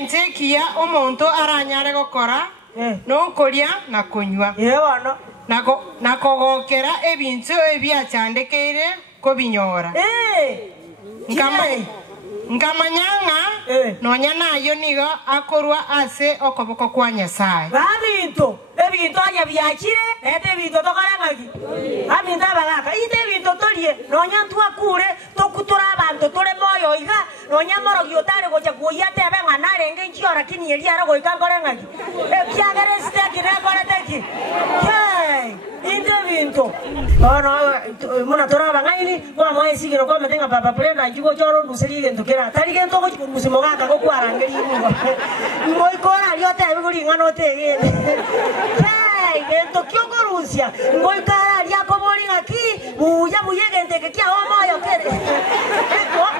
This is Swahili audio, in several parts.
ente kia omonto aranyare gokora no koria na kunywa yebano na kogokera ebintu ebyachandekeire kobinyora nkamanyanga nonya nayo nigo akorwa ase okoboko kwa Nyasaye babinto ebinto anya byakire ete ebinto tokarangaki abinto abagaka ite ebinto torie nonya twakure tokutura abantu tore moyo iga nonya moro gyotare gocha kuyate abenga narenge nchiora kini eliara goika korangaki ekyagere stekire koreteki hey ite ebinto muna tora bangaini kwa moye sigiro kwa metenga papa prenda njugo choro nusiri gento kera tari gento go musimo gaka go kwarangeri ngo moi kora lyote abiguri ngano tegene hey gento kyokorusia moi kara lyako boli ngaki buya buyegente ke kya omoyo kere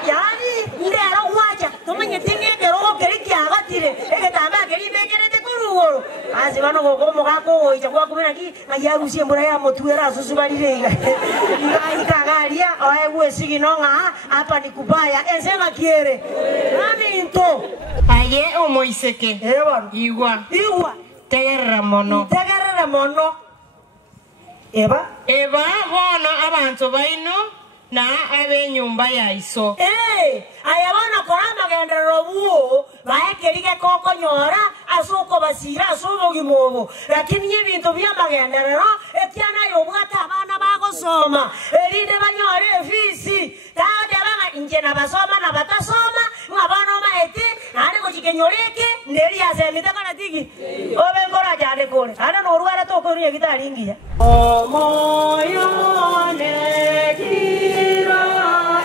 yani ndero wacha tomenye tingenge rogo keri kya gatire egetamba keri bekerete kurugo asi bano go mogako icha kwa kumena ki ayarusie mbura ya motuera susubalire ikagaria oewe siginonga hapa ni kubaya ensema kiere aminto aye omoiseke igwa tegerera mono eba bono abantu baino na abe nyumba ya iso ayabana korama gendero buo baekerige koko nyora asuko basira asubo gimobo lakini ibintu byamagendero ekyana yobwata abana bagosoma erinde banyore fisi tade abana inje na basoma na batasoma ngabana maete nane gochikenyoreke nderi yasemite kana tigi obengora jade kore ana no ruara to ko ri gitaringia moyo ne kira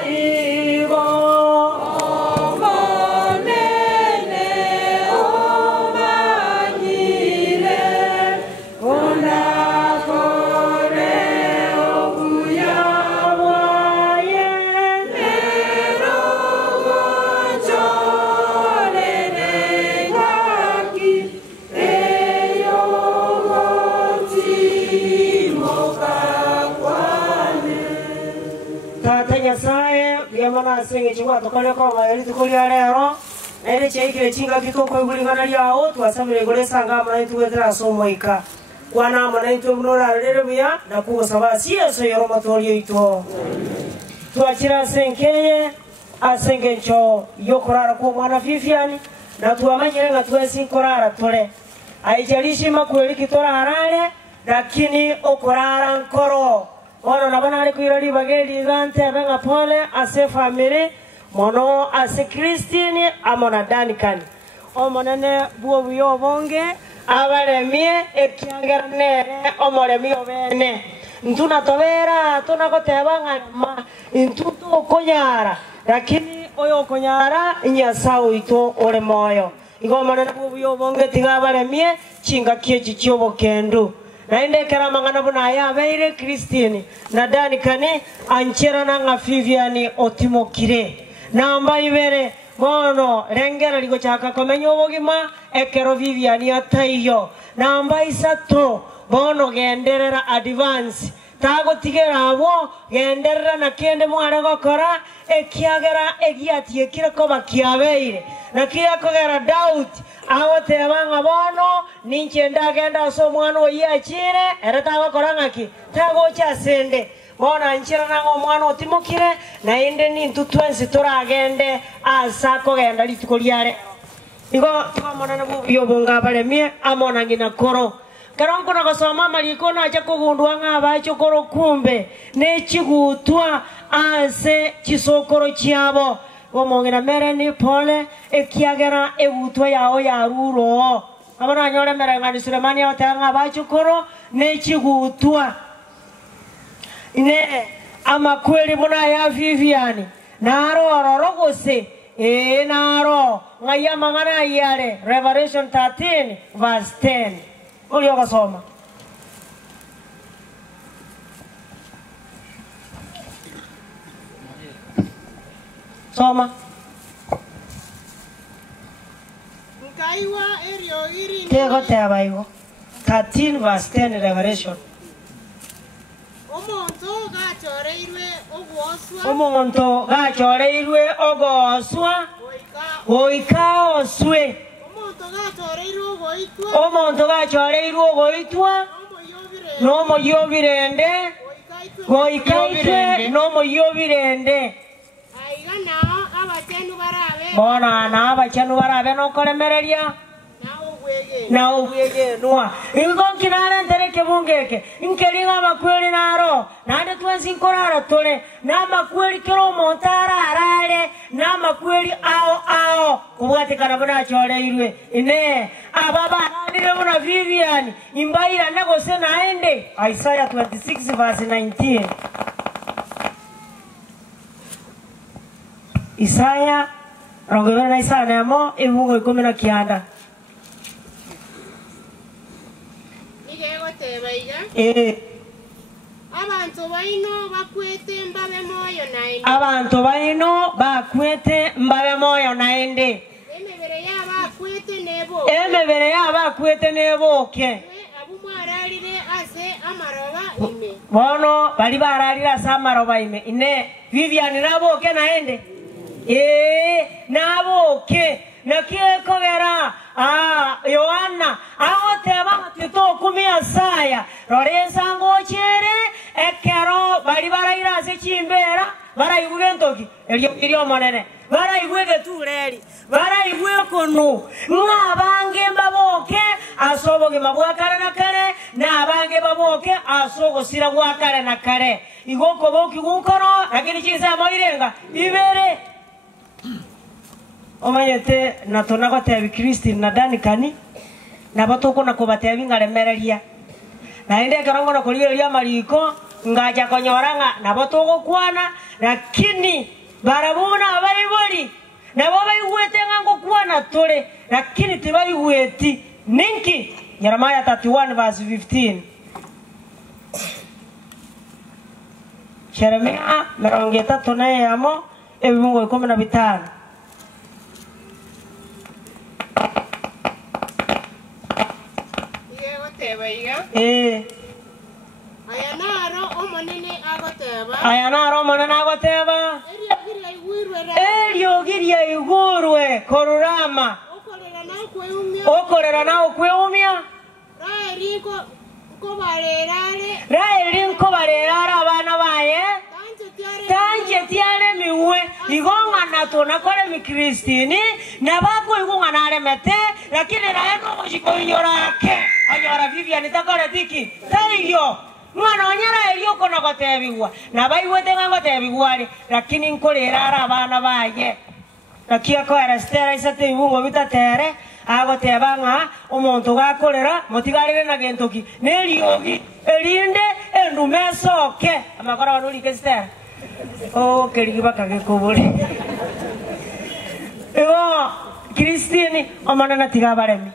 igo mana senge chwa tokole ko mayari tukoli arero ene cheikire chinga kitoko igulingana lyao twasamire gole sanga mana tuwetera somoika kwana mana tubunora rero bya na kuosaba sieso yoro matorio ito twachira senkeye asenge cho yokorara ko mwana fifiani na tuamanyire nga twesi korara tore aijalishi makweli kitora harare lakini okorara nkoro Mono nabana ali kuirali bageli zante abenga pole ase family mono ase Christine amona danikani omonene buo buyo bonge abaremie ekyangera nere omoremi obene ntuna tobera tunakotebanga ma intutu okonyara lakini oyo okonyara Nyasaye ito ole moyo igo monene buo buyo bonge tigabaremie chinga kiechi chiobo kendu naende karamangana buna ya beire Christine na dani kane anchera na ngafiviani otimokire namba ibere mono rengera ligo chaka komenyo bogima ekero viviani ataiyo namba isato bono genderera advance tago tigera abo genderera na kende mware gokora ekiagera egiatie kire ko bakiabeire na kia kogera doubt awo tebanga bono ninche ndagenda so mwana oyachire eretago korangaki tago chasende bona nchira nango mwana otimokire na ende ni ntutwensi toragende asa kogenda litukolyare igo mwana nabu yobonga balemie amona ngina koro karonko na gosoma maliko na acha kugundwa ngaba chokoro kumbe ne chigutwa ase chisokoro chiabo omongera mere ni pole ekiagera egutwa yao ya ruro abana nyore mere ngani Sulemani atanga bachukoro ne chigutwa ine amakweli muna ya Viviani naro rorogose naro ngaya mangana yare Revelation 13 verse 10 ulioka soma soma Nkaiwa erio iri tego teabaigo 13 verse 10 Revelation Omonto gachoreirwe ogoswa goikao swe omonto gachoreirwo goitwa nomo yobirende goikaitwe nomo yobirende bona na abachanu barabe no koremereria na ubwege nwa ingonki nare ntereke bungeke inkeringa makweli naro nande twensi nkorara tole na makweli kero montara arare na makweli ao kubwate karabona choreirwe ine ababa nire bona Vivian imbaira nago se naende Isaiah 26 verse 19 Isaiah rongobena Isaiah nemo ebungo 19 abantu baino bakwete mbabe moyo naende abantu baino bakwete mbabe moyo naende emebere yaba akwete neboke abumwaralire ase amaroba ime bono bali baralira ase amaroba ime ine Vivian naboke naende naboke nakiekogera Yohana agoteba tito kumia saya roreza ngochere ekero bali baraira ase chimbera barayiguge ntoki elio monene barayiguge tureri barayiguge konu mwabange baboke asoboge mabwakara na kare na abange baboke asogo sira bwakara na kare igoko boki gunkoro lakini chiza moirenga ibere omanyete natona gotebi Christine na Danikani na batoko na kubatebi ngaremereria na inde karongo na kuliria mariko ngaja konyoranga na batoko kwana lakini barabona abayibori na babayigwete ngango kwana tole lakini tibayigweti ninki Jeremiah 31 verse 15 Jeremiah 33 na yamo ebungo 15 Ayanaro omonene agoteba eriogiria igurwe korurama okorera nawe kweumia raeri nkobarerare abana baye tanje tiare miwe igongana tonakore mi Kristini na bako igongana aremete lakini raeno ojikoinyorake anyora Vivian takore tiki tayo mwana onyara elio kono gotebiwa na baiwete ngango tebigwari lakini nkorera abana baye nakia ko arastera isate ibungo bitatere agotebanga omonto gakorera motigarire na gentoki neriogi erinde endumesoke amakora wanuli kestera kerigiba kagekobole ego Kristini omanana tigabaremi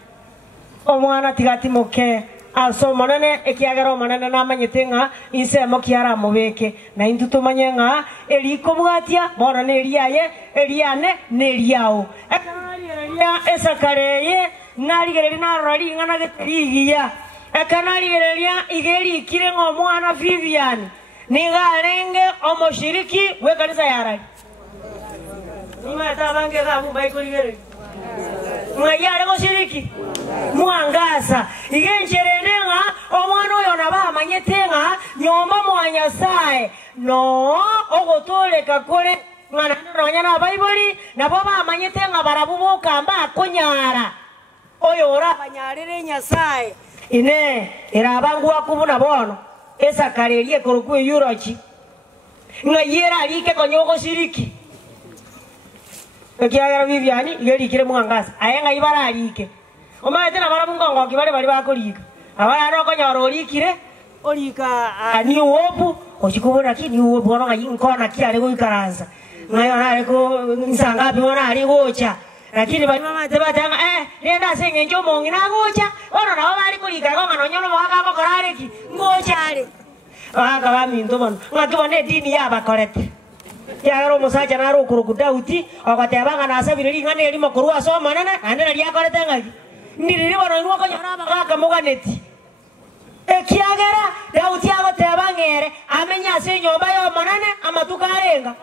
omwana tigatimoke aso monene ekiagero monene namanyetenga insemo kiara mubeke na intuto manyenga eliko bwatia bona neriaye eriane neriao ekanarigereria esakareye narigereri narori ngana geterigia ekanarigereria igeri kire ngomwana Vivian nigarenge omoshiriki we kanisa yarari nimata bange gabu baikoligere mwayare goshiriki mwangaza igenjerenga omwana oyo naba manyetenga nyomba mwanyasaye no ogotoleka kore mwana nonyana Bible nabo bamanyetenga barabuboka mba konyara oyo ora banyarire nyasaye ine erabangu akubuna bono esakarerie korokwe yurochi ngayera alike konyogo shiriki ekiagera Vivian igeri kire mwangaza ayenga ibara alike omaete na barabungongo kibale bali bakolika abana no konyora olikire olika ani wopu ochikubona kini wopu bono ngayinkona kiale goikaranza ngayo nare ko nsanga bibona ali gocha lakini bali mama tebatanga nenda senge njo mongi na gocha ono na bali kolika ngo nonyono mwaka bakorareki ngochale anga baminto bono ngatubone dini yabakorete yaro musacha naro kurukudauti akatebanga nasabiriri ngane elimo kurua so manana andena lyakorete ngaki ndiriri bono nuko nyaraba ngaka muganeti ekiagera dauti agotebangere amenya se nyomba yo manana amatuka arenga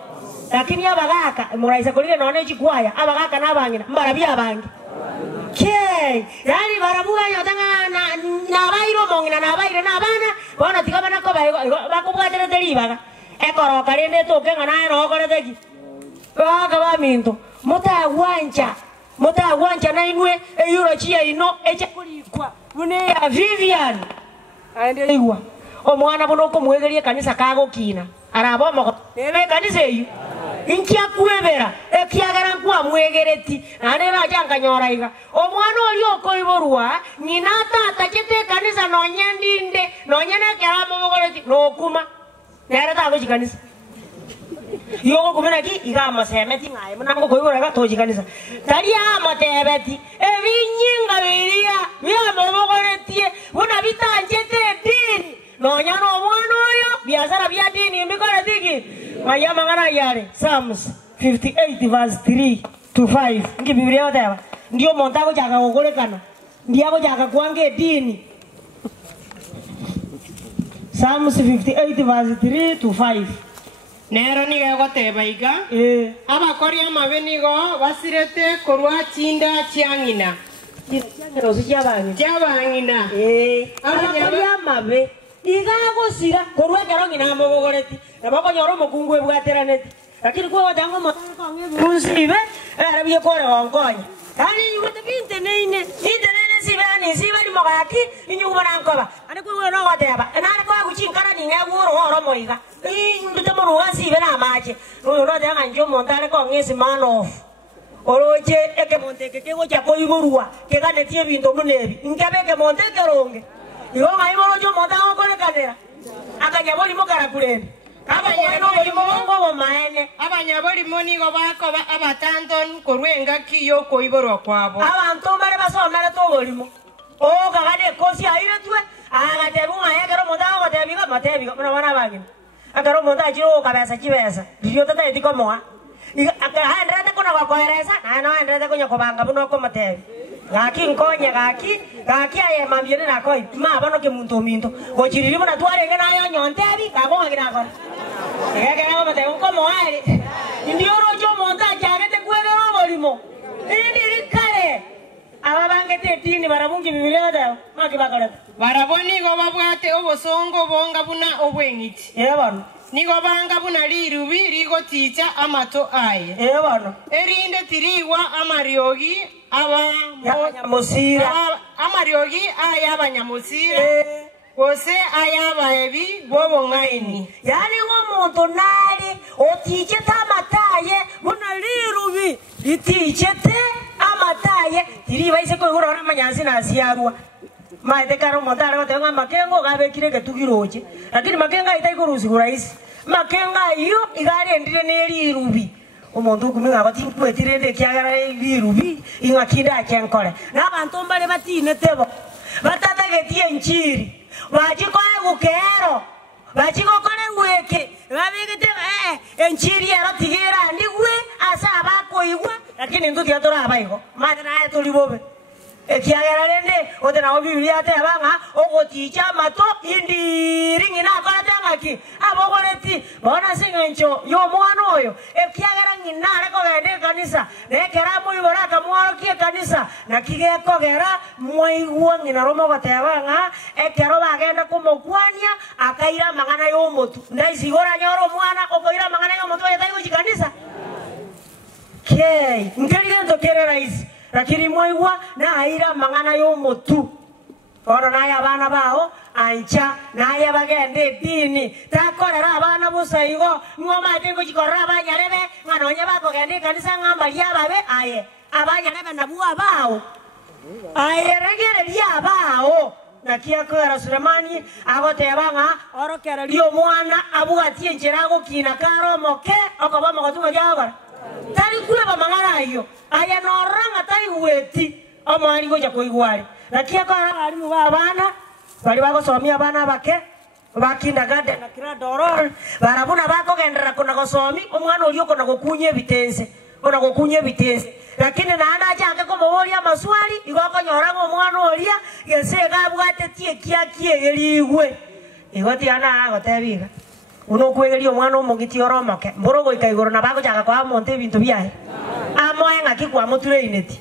lakini abagaka muraisa kolire none chikwaya abagaka nabangina mbarabia abangi ke yani barabuga yotanga na bairo mongina na baire na bana bona tikabana ko bakubwatere teribaga ekoro karende toke ngana no koreteki baka baminto mutagwanja na inwe euro chia ino echakulikwa mune ya Vivian aende igwa omwana bono ko mwegerie kanisa kago kina araboma nebe kanisa eyu inkia kuebera ekiagara kwa mwegereti ane rajanga nyoraiga omwana oli okoiborwa nyina tata chete kanisa nonyendinde nonyene keramo bogoreti nokuma nere tago kanisa yoko kumena ki igama semeti ngai munango koibora ga toji kanisa tari ama tebeti ebinyinga biria bya mobogoretie bona bitanjete dini nonyano omwana oyo biazara bya dini mbikore tiki mayama ngana yare Psalms 58 verse 3 to 5 ngi biblia yote ndio montago jaga gogorekana ndiago jaga kwange dini Psalms 58 verse 3 to 5 Nero niga goteba iga abakori amabenigo basirete korwa chinda chiangina chiangero sijabangi jabangina abakori amabe iga gosira korwa kero ngina mobogoreti nabako nyoro mokungwe bwateraneti lakini kwa wadango motako ngebusibe arabiye kore onkonya kandi yuko binte neine sibani sibali mogaki inyubona nkoba ane kuwe no wateba enare kwa kuchinkara ni ngeguro horo moiga ndute mo ruwasi bena mache no no danga njo montale ko ngesi man off oroje eke monteke ke gocha ko igurua ke gane tie bindo munebi ngebe ke monteke ronge iyo ngai bolo jo montango kore kanera akanyaboli mogara kulebi abanyaboli monigo bakoba abatanton korwenga kiyo koiborwa kwabo abantu bare basomere togolimo kagade kosi aire tue agatebunga yagero montago gotebiga matebiga muna bana bagina agaro monta chiro kabesa chibesa dio tata etiko moa akahandrete kuna kwa koeresa na handrete kunya kobanga buno ko matebi gaki nkonya gaki aye mambiene na koi ma bano ke muntu minto gochiriri bana tware ngena yo nyontebi kabonga gina ko egera mate ko moari ndio rojo monta chagete kwegero bolimo ndi kare ababangete tini barabungi bibile da makibakara baraboni go babwate obosongo bonga buna obwengiti bano nigo banga buna lirubi rigo ticha amato aye bano erinde tiriwa amariogi abanyamosira amariogi aya abanyamosira Ose ayaba ebi bobo ngaini. Yani umuntu nari otichete amataye buna lirubi litichete amataye tiriba ise ko igura manyansi na asiarwa. Maite karo montare gotenga makengo gabe kireke tugiroje. Lakini makenga itaikurusi kuraisi. Makenga iyo igari endire ne lirubi. Umuntu kuminga bati kwetirende kyagara lirubi ingakinda akenkole. Nabantu mbale batine tebo. Batata getie nchiri. Bachiko egukero bachiko kore weke babigete enchiri ero tigira ndigwe asa abako igwa lakini nduti atora abaiko mate na tulibobe ekiagera rende odena obiblia te abanga ogoticha mato indiringi na korete ngaki abogoreti bona singencho yo mwana oyo ekiagera nginare ko gende kanisa nekera mu iboraka mwaro kie kanisa nakige ko gera mwaigwa ngina romo batebanga ekero bagenda kumokwania akaira mangana yo motu ndaizigora nyoro mwana okoira mangana yo motu yataigo chikanisa kei ngeri kere rais lakini mwaigwa na aira mangana yo motu ora na abana bao ancha na ya bagende dini takorera abana busaigo ngoma tengo chikora abanyarebe nganonya bako gende kanisa ngamba lyababe aye abanyarebe nabuwa bao aye regere lyabao na kia kwera Sulemani agotebanga orokera lyo mwana abugatie njerago kina karo moke okobama gotunga jagora tari kuba mangana yo aya noranga tai weti amari goja koigwari nakia kwa ali mu babana bali bagosomia abana bake bakinda gade na kira dorol barabuna bako gendera kuna gosomi omwana oli okona gokunye bitense ona gokunye bitense lakini naana change ko mobolia maswali igoko nyoranga omwana olia yese gabwate tie kia kie eligwe igoti ana agotebiga unokwegeria omwana omogiti oromoke mborogo ikaigoro na bago chaka kwa monte bintu biaye amoenga kikwa mutureineti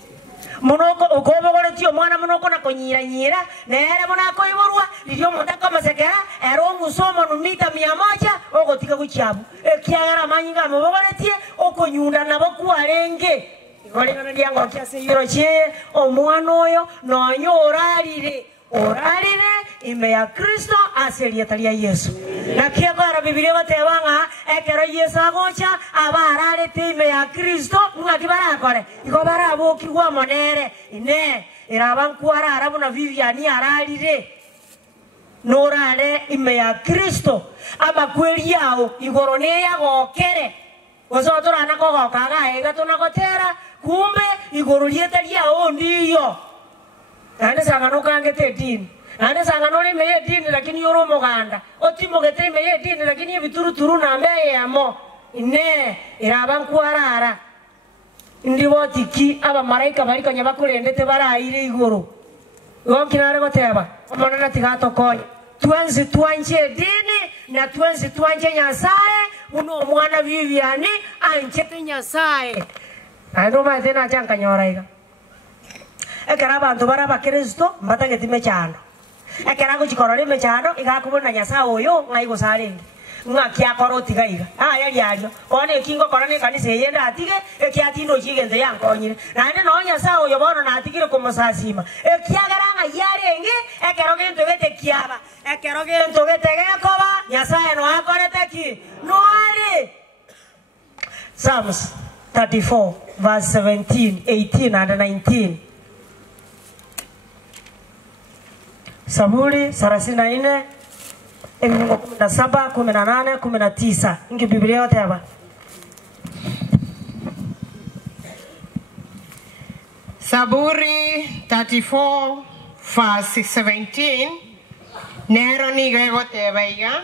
monoko okobogoreti omwana monoko na konyira nere monako iborwa lirio mutaka masekera ero musomo numita 100 ogotika guchabu ekiagara manyinga mobogoretie okonyunda nabo kwarenge igolingana liango kiase yiro chie omwana oyo nonyo orarire ime ya Kristo aseria talia Yesu na kiagara Biblia batebanga ekero Yesu agocha abararete ime ya Kristo ngakibarakore igobarabokiwa monere ine irabankwara arabu na Viviani ararire norare ime ya Kristo abakweri yao igorone yagokere gosotora nakogokaga egatona gotera kumbe igororieta yao ndiyo ande sanga nokangete dini ande sanga nole meye dini lakini yoro moganda otimo gete meye dini lakini ebituruturu na mbeye yamo ine irabankwara ndibotiki aba malaika bariko nyabakurendete baraire igoro gonkirare goteba omonana tigatokonya twenzi twanje dini na twenzi twanje Nyasaye uno mwana Viviani anchete Nyasaye ando maitena chankanyoraiga ekera abantu baraba Kristo mbatageti mechando ekera guchikorore mechando igakubona Nyasaye oyo ngaigo sarenge ngakia koroti gaiga yali alyo one kingo korane kanise yenda atige ekiatino chigende yankonyire nande no Nyasaye oyo bono na atigire kumusasima ekiagaranga yarenge ekero gento gete kiaba ekero gento gete gekoba Nyasaye no akorete ki no ali Psalms 34 verse 17 18 and 19 Saburi 34 17 18 19 ingi Biblia yote hapa Saburi 34 verse 17 nero ni gote baiga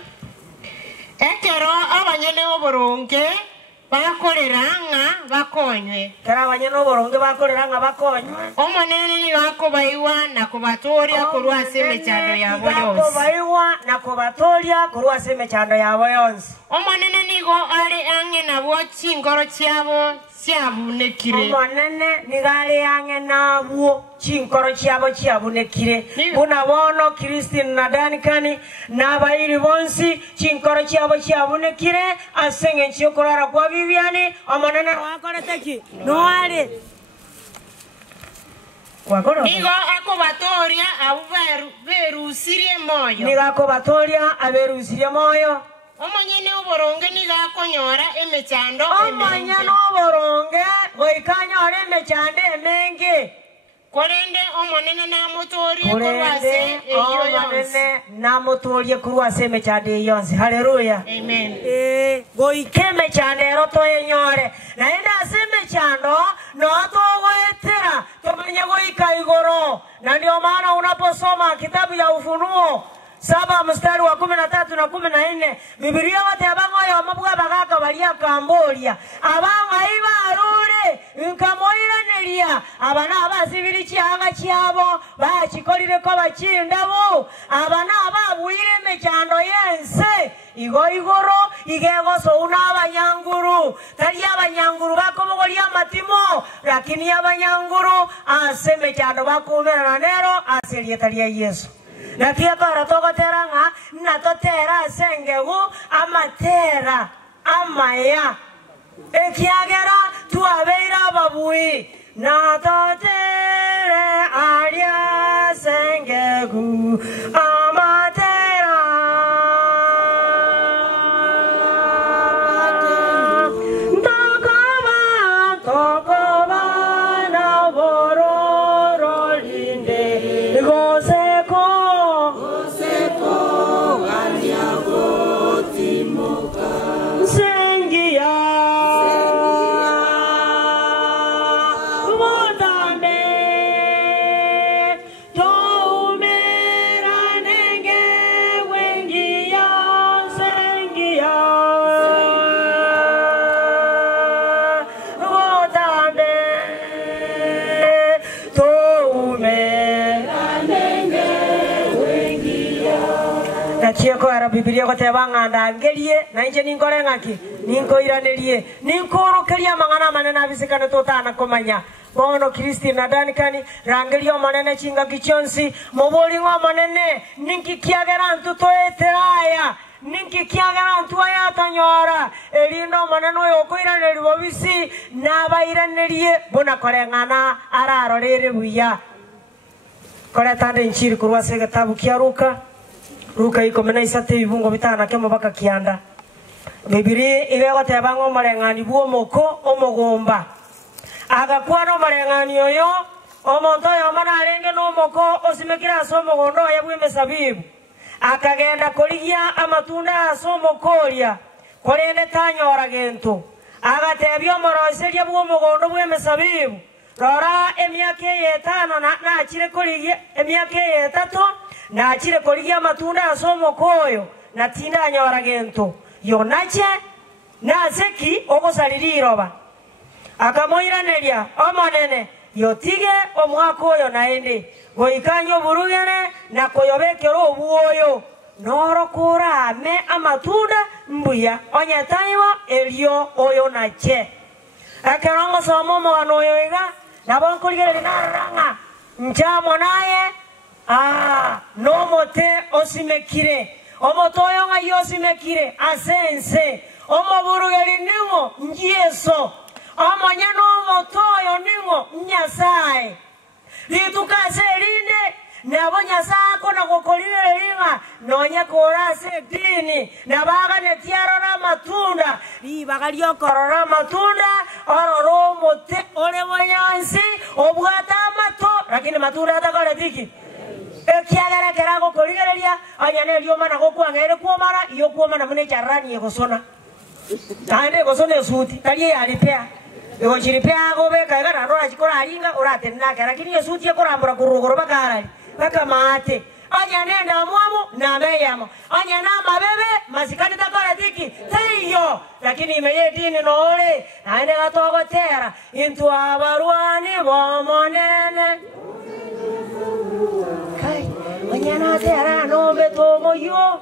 ekero abanyene oboronge bakoreranga bakonywe kera abanyene oboronge bakoreranga bakonywe omonene ni bakobaiwa na kubatoria kurwa seme chando yabo yose bakobaiwa na kubatoria kurwa seme chando yabo yose omonene nigo ali ange na bochi ngoro chiabo chiabunekire omonene nigale ange na bo chinkoro chiabo chiabunekire buna bono Christine na Danikani na bairi bonsi chinkoro chiabo chiabunekire asenge nchiyokorara kwa Viviani omonene wakoreteki no ali nigo akobatoria aberusirie moyo nigo akobatoria aberusirie moyo omonyene oboronge nigo akonyora emechando omonyene oboronge goikanyora emechando emenge korende omonene namotorie kurwase eyo yonse namotorie kurwase emechando eyonse haleluya amen goike emechando ero toyenyore naende ase emechando notogoetera tomanye goika igoro na ndio maana unaposoma kitabu ya Ufunuo 7 mstari wa 13 na 14 Biblia batebangoyo mabwa bagaka balia Cambodia abanga ibarure nkamoiraneria abana abasibiri cyanga cyabo bachikorire ko bachindabo abana ababuire mechando yense igoro igego so una abanyanguru tari abanyanguru bakomogoria matimo lakini abanyanguru aseme cyando bakumera nero aserie tari Yesu na kia kara togo teranga na totera sengegu amatera amaya ekiagera tuabeira babui na totere aria sengegu amatera tokoba na bororo linde goseko Kieko ara Biblia ko tebanga ndangerie na inje ninkore ngaki ninkoiranerie ninkorokeria mangana manena bisikane totana komanya bono Kristi na danikani rangerio manene chinga kichonsi mobolingo manene ninki kiagera ntuto eteraya ninki kiagera ntuwa yatanyora elindo maneno yokoiraneri bobisi nabairanerie bona korengana ararorere buya kore tande nchiri kurwase gatabu kia Ruka 13 ibungo bitana kemo baka kianda Bibiri iwe tebango marengani buo moko omogomba agakuwa no marengani yoyo omonto yomana arenge no moko osimekira somo gondo yabwime sabibu akagenda koligia amatunda asomo kolia kolene tanyora gento agatebyo moroseria buo mogondo bwime sabibu rora emyake yetano na achire koligia emyake yetato na achire koligia matunda asomo koyo na tinda anyora gento yonache na seki ogosaliriroba akamoiraneria omonene yotige omwako oyo naende goikanyo burugere na koyobekero obuoyo noro kurame amatunda mbuya onyetaiwa elio oyo nache akerongo somo mwana oyo iga nabonkoligere linaranga nchamo naye no mote osimekire omotoyo nga yosimekire asense omoburugeri ningo njieso omonyano omotoyo ningo nyasaye litukase linde nabo nyasako na kokolire linga nonye korase dini nabaga netiarora matunda libaga lyokorora matunda ororo mote ole monyansi obwata mato lakini matunda atakole tiki ekiagara kerago koligereria anyane lyomana gokwangere kuomara iyo kuomana mune charani egosona tande gosone suti kali alipea ego chiripea go beka gara rora chikora alinga urate nake lakini yesuti ekorambura kurugoro bakara baka mate anyane ndamwamo na meyamo anyana mabebe masikani takora tiki teiyo lakini imeye dini nole naende gatogo tera into abarwani bomonene Mañana te hará no me tomo yo.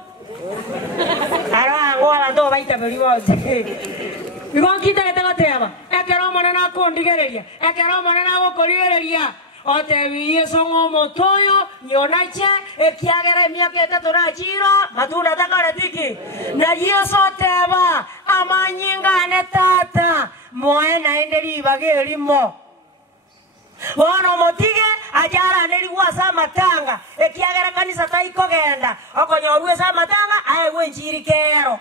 Ahora ahora todo va a estar peligroso. Mi conquista que tengo te ama. Es que no manana con digerería. Es que no manana con coligerería. O te vi son motoyo, nyonache, e kiagera mia que te tora chiro, matuna takara tiki. Na yeso te va, amanyinga netata. Moena enderi bageri mo. Bono motige ajara neri wasa matanga ekiagera kanisa taiko genda okonyorwe sa matanga ayewe nchirikero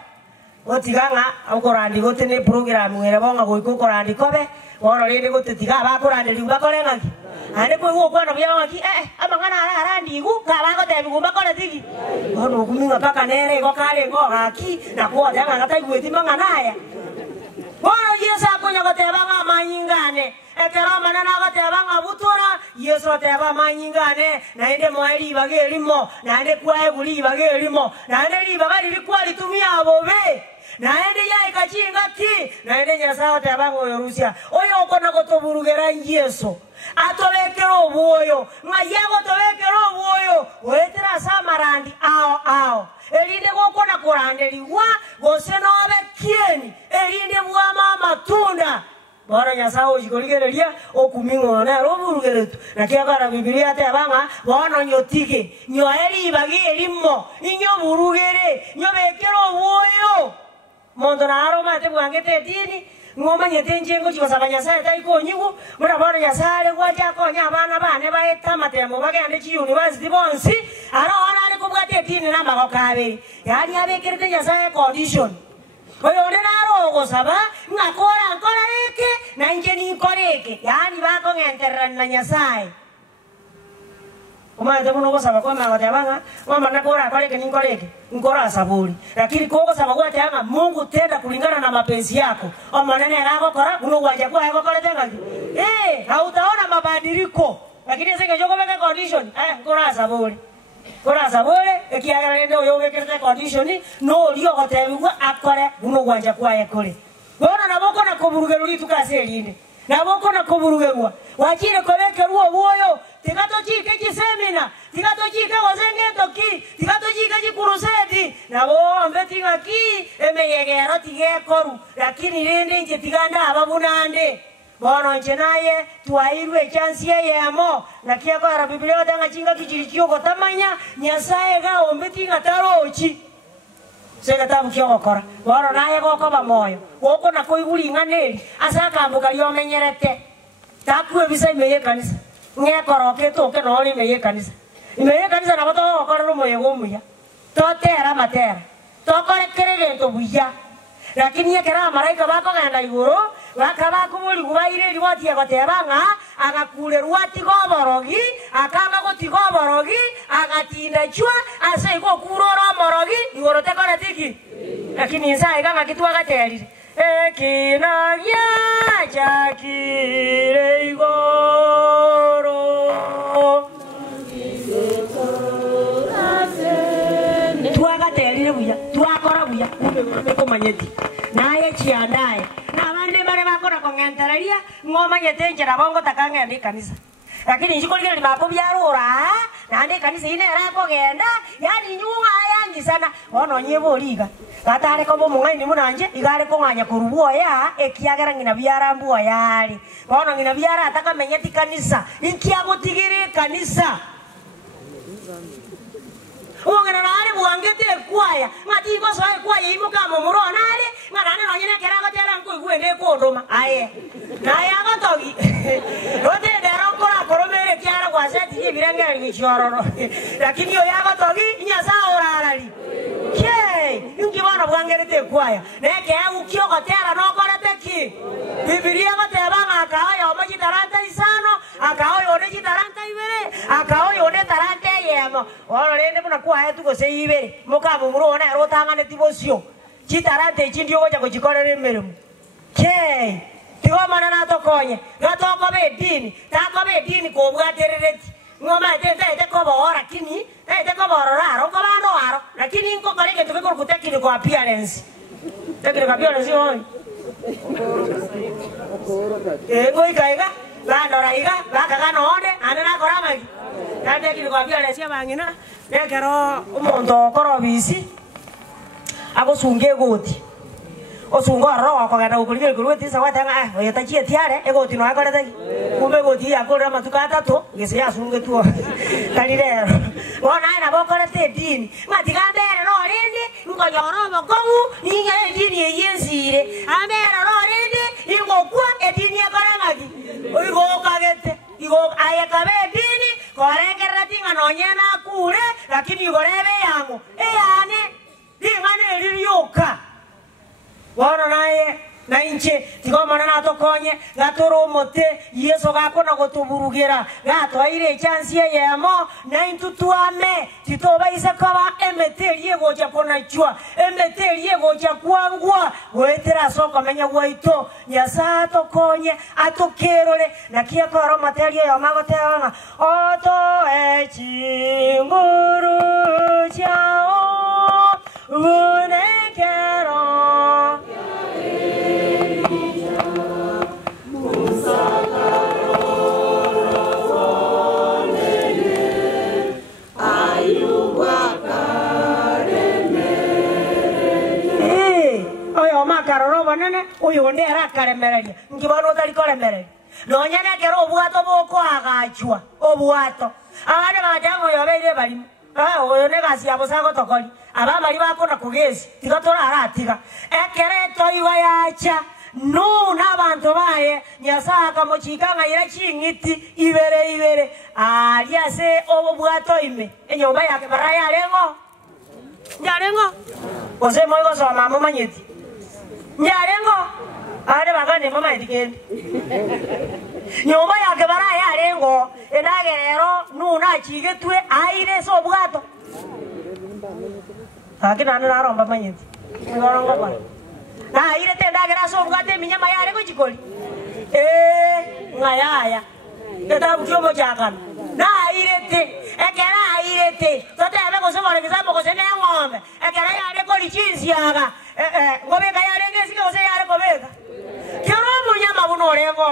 otiganga akorandi gotene program ngere bonga goiko korandi kobe bono rende gotetiga abakorandi liuba kolengaki ande ko wo kwana byawaki amangana arandi igu kabango tebi gumba kole tigi bono kuminga paka nere go kale go haki na ko danga ngataigweti mangana haya bono yesa konya gotebanga manyingane ekero manana gotebanga butura yeso teba manyingane naende moeli bagelimo naende kwae buli bagelimo naende libagari likwali tumia abobe naende ya ikachinga ti naende nyasao tebanga oyorusia oyo okona gotoburugera yeso atobekero obuoyo ngayago tobekero obuoyo oetera samarandi ao elinde gokona kurandeliwa goseno abekieni elinde bwama matunda bora nyasao jikoligereria okumingo na roburugeretu na kiagara Biblia te abanga bono nyotike nyoeli bagi elimo inyo burugere nyobekero obuoyo mondo na aroma te bwangete dini ngoma nyetenjengo chikosabanya sa taiko nyigu mura bora nyasale gwaja konya abana bane baeta matemo bagende chi university bonsi ara ona ne kubwate dini namba kokabe yali abekerete nyasale condition oyo naro gosaba ngakora nkora eke na injeni koreke yani bako ngenterran na nyasale Oma temo no gosaba kwa mama tabanga mama nakora koreke ninkoreke nkora saburi lakini koko sababu tanga Mungu tenda kulingana na mapenzi yako omanene yako kora uno waje kwa yako kole tenga hautaona mabadiliko lakini senge joko beka condition nkora saburi kora saburi ekiagara ndio yo beka condition no lio gotebiwa akore uno waje kwa yako bona naboko na koburugeruri tukaselinde naboko na koburugerwa wachire koleke ruo buoyo tigato chike chisemina tigato chike gozenge toki tigato chike chikuruseti nabo ombeti ngaki emeyegero tigekoru lakini rende nje tiganda ababunande bono nje naye twairwe chance yemo nakia kwa Biblia otanga chinga kichirichio gotamanya Nyasaye ga ombeti ngatarochi sega tabu kyo gokora bono naye gokoba moyo goko na koiguringaneri asaka mbuga lyomenyerete takwe bisa imeye kanisa ngekoroke toke no ri imeye kanisa na bato gokora no moyo gomuya totera matera tokore keregento buya lakini yekera malaika bako genda iguru bakaba kumuri kubaire riwati yakotebanga agakure ruati goborogi akanga gotigoborogi agatinda chwa ase iko kuroro morogi igoro tekora tiki lakini insai kanga kitwa gaterire ekinagia chakire igoro twagaterire buya twakora buya meko manyeti naye chiandae na bande bare bakora kongenteraria ngoma yetenjera bongo takanga ndi kanisa lakini njikolira limapo byarura nande kanisa ine rako genda yani nyunga yangi sana ono nyeboliga katare ko bomunga ndi munanje igare ko nganya kurubuo ya ekiagera ngina byarambuo yali ono ngina byara atakamenyeti kanisa ikiagotigire kanisa ungena nare buangete kwaya ngati ko soe kwaya imuka mumuro nare ngana no nyine kera gotera nko igwende ko ndoma aye na ya gotogi rote dero kora koromere kiara kwa seti ibirengera ngichororo lakini yo ya gotogi nyasa orarari ke ingi bana buangerete kwaya neke ukyo gotera no korete ki Biblia goteba ngaka yo maji taranta isano akaoyo ne taranta ibere akaoyo ne taranta yemo oro rende buna kwaya tuko se ibere mukabo murona rotangane tibocio chitarante chindio goja kuchikorere meremu ke tigo manana tokonye gatoko bedini tako bedini ko bwaterereti ngoma tete ko bora kini tete ko bora ko bando aro lakini inko koreke tukiko kutekini ko appearance tekini ko appearance hoi ngoi kaiga bandora iga bakaga nonde anena koramagi tande kini ko appearance bangina nekero umuntu korobisi agosunge goti osungo aro ko gada ukurige kuruti sawatanga oyatachie tiare egoti no akorete kumbe goti akora matuka atatu gese yasunge tuo kalire bona na bokorete dini matigambere no rindi ngonyoro bokomu ninge dini yensire amera no rindi ingokwa edini akaramagi oigo kagete igo ayakabe dini korengera tinga nonyena kure lakini igorebe yangu eyane dingane lirioka wana naye na inche tigomana natokonye gatoro mote Yesu gakona gotuburugira gatwaire chance yemo na intutuame titoba isakaba emeterie goja kona chwa emeterie goja kwangwa goetera soko menya waito nyasa tokonye atokerore na kia koro materie yo magotera oto echinguru chao unekero nene uyu ndera karemereria ngibano tali koremereria nonyene kero obwato boko agachwa obwato abane bajango yobeire bali oyo ne gasi abo sago tokoli aba bali bakona kugezi tigatora aratiga ekere toiwa yacha no nabantu baye nyasaka mochikanga ira chingiti ibere aliase obwato ime enyomba yake baraya lengo nyarengo ose moyo so mama manyeti nyarengo ade bagane mama edikeni nyomba yake baraya lengo enagerero nuna chigetwe aire so bwato akina nana romba manyeti ngorongo ba na aire tendagera so bwate minyama yare ko chikoli ngayaya eta bukyomo chakana na airete ekera airete totebe ko so bore kizambo ko sene ngombe ekera yare ko lichinsiaga ngobe kayare ngesi ko se yare ko beka kero munyama bunorengo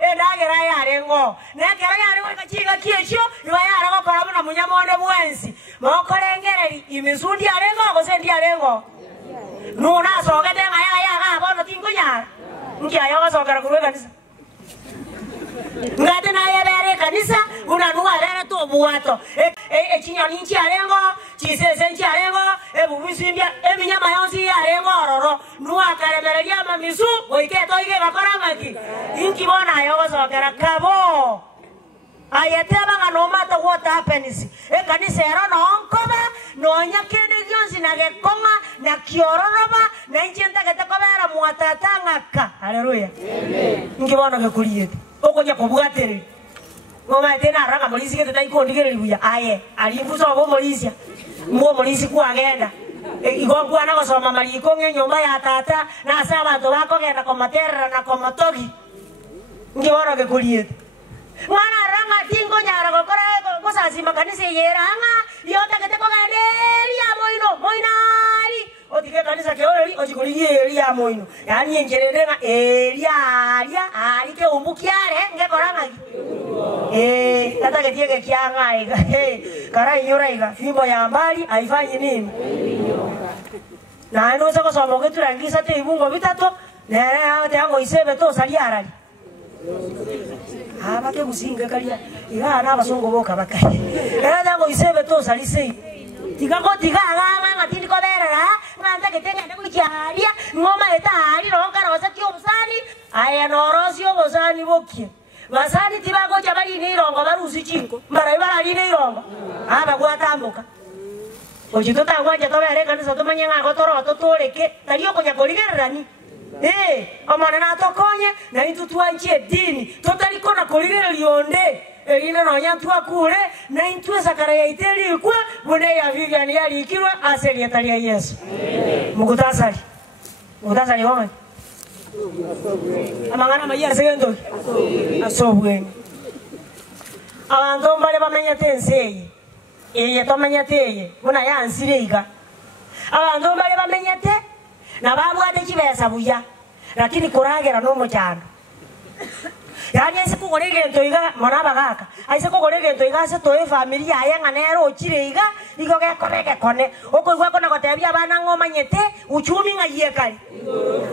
endagera yare ngo nekera yare ko kachiga kiesho iwa yare ko kora buna munyama onde bwensi mokorengere Eri imisundi arengo gosendi arengo nuna sogete ngaya bono tingonya ngia yoga sogara kurwe kanisa ngate na yebere kanisa una nuwa rere to buato chinyoni nchi arengo chisese nchi arengo ebubisimbia eminyama yonsi arengo ororo nuwa karemereria mamisu oiketo ige gakoramaki inki bona yoga sogara kabo ayeteba no matter what happens kanisa ero no onkoma no nyakende yonsi na gekonga na kiororoba na inchenta ketekobera muatatangaka haleluya amen ngibona gekuriete okonya kubwatere ngoma tena ranga polisi kete taikondikere libuya aye alifuso abo polisi mwo polisi kuagenda igongwa na gosoma maliko nyomba ya tata na saba to bakogenda komaterra na komatogi ngibona gekuriete mwana ranga tingo nyara gokora gosasi makanisa yeranga yota kete kogende ya moinari otike kanisa ke ori ojikoliye elia moino yani engerenga elia alike umbukiare ngekoranga kata ketieke kianga iga kara inyora iga fimbo ya mbali haifanyi nini na eno sako somo keturangisa te ibungo bitato nere yango isebe to saliarali abake musinga kalia iga na basongo boka bakai era yango isebe to salisei tiga agama matindi kodera nganda ketenga ne kucharia ngoma etari ronka rosa kyobusani aya norosi obusani bokie basani tibago jabali ni rongo barusi chinko mbara ibara ni rongo aba gwatambuka ojito tangwaje tobere kanisa tomanyanga gotoro totoleke taliyo konya koligerani omana na tokonye na intutwanche dini totalikona koligera lionde elina no nyantua kule na intue sakara ya iteli kwa bune ya Vivian yali ikirwa aseli atali ya Yesu mukutasali wama amangana maya segendo asobwe abantu mbale bamenya tenseye eye tomenya teye buna yansireiga abantu mbale bamenya te na babu ate kibesa buya lakini kuragera no mujano yani ese kugorege ntoiga maraba gaka aise kugorege ntoiga se toe familia yanga nero chireiga igoge korege kone okogwa kona gotebia abana ngomanyete uchumi ngayekali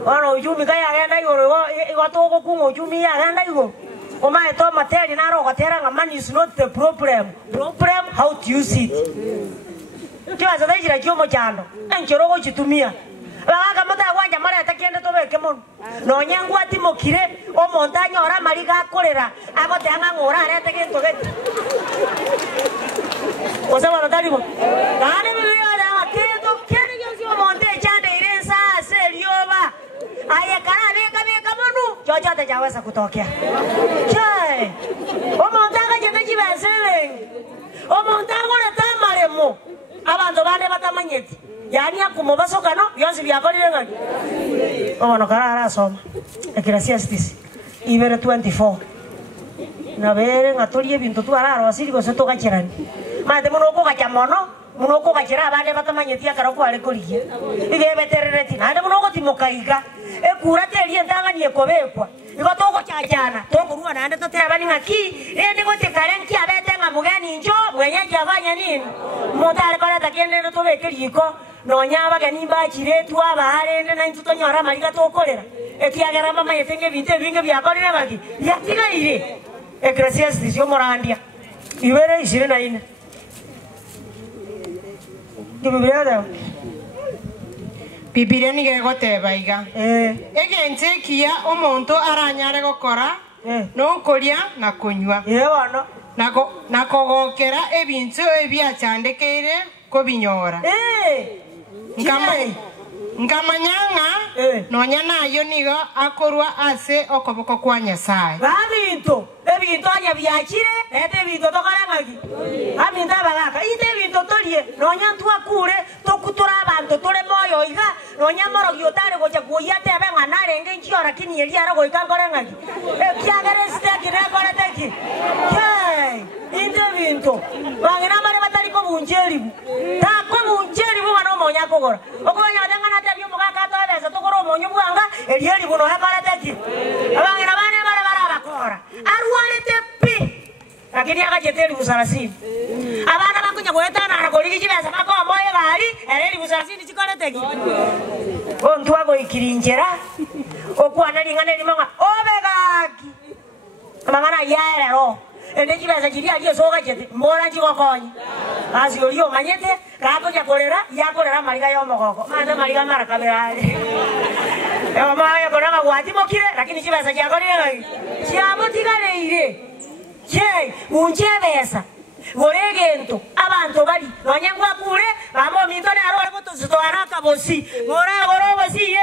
ono uchumi kaya agenda igoro igotogo kungo uchumi agenda igoro oma eto materi naro gotera ngama is not the problem how to use it kiwa zadaijira kyomo chando enchorogo chitumia baka mota gwanja mara takiende tobeke mono no nyangwa timokire o montaña ora mariga korera agote anga ngora arete gento gete osa bana talibo dane bibiyo da kendo kene yosio monte chande irensa serioba aya kana beka mono chocha te jaweza kutokea chai o montaga jende jibasele o montago le tamaremo abantu bane batamanyeti yani akumobaso kano yonsi byakorire ngani ono karara soma Ecclesiastes ibere 24 na bere ngatorie bintu tuararo asiri go seto gachirani mate muno ko gachamono muno ko gachira bane batamanyeti akaro ko ale koliye ige beterereti ande muno ko timokaiga ekura terie ndangani ekobekwa igo toko chachana toko ruwa na ande totera bani ngaki ende ko tekarenki abete ngamugani njo mwenye javanya nini motare kora takiende to bekeriko no nyaba gani mbachire twa baharende na intutonyora mariga tokorera ekiagera mama yetenge binte binge byakorera bagi yatiga ire Ecclesiastes yo morandia ibere 24 Biblia Biblia ni gegoteba iga egente kia omonto aranyare gokora no koria na kunywa yebano nako gokera ebintu ebyachandekeire kobinyora ngamanyanga nonya nayo nigo akorwa ase okoboko kwa Nyasaye babinto ebinto anya byakire ete binto tokarangaki abinto abagaka ite binto torie nonya twakure tokutura abantu tole moyo iga nonya moro gyotare gocha kuoyate abenga narenge nchiora kini eliara goika korangaki ekyagere stekire koreteki hey ite binto bangina mare batari ko bunjeribu ta ko bunjeribu bano monya kogora okonya badanga tabyo mugaka tobeza tokoro monyo bwanga elieri buno hakareteki abangina bane bare bara bakora arwalete pi lakini akachete 30,000 abana bakunya gwetana arakoligi chibesa bako moye bari ere 30,000 chikoreteki ontu ago ikirinjera okwana lingane limanga obegaki amangana yaero ende chibesa chiri aliyo soga chete mbora chikokonyi asi oliyo manyete kako chakolera yakolera mariga yomogoko manda mariga marakabirale mama yakona gwati mokire lakini chibesa chakolera chiamotigaleire che unchebesa goregento abantu bali nonyangwa kure bamo mitone arore kutuzitwara kabosi gora gorobosi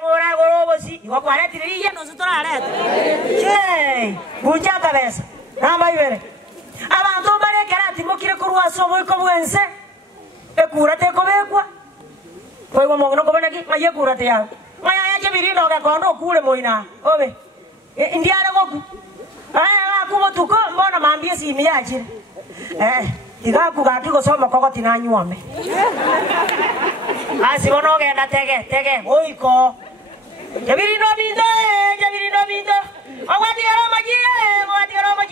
gora gorobosi ikwaretiriye no zitorareta che uncha kabesa namba ibere abantu bale karati mokire kurwa sobo ko bwense ekurate ko bekwa koigo mogono ko benaki maye kurate ya maya ya chebirindo ga kondo kule moina obe indiana goku aya kubo tuko mbona maambie si miaje igaku gaki gosoma kokoti na nyuame asi bono genda tege oiko jabirindo bindo awati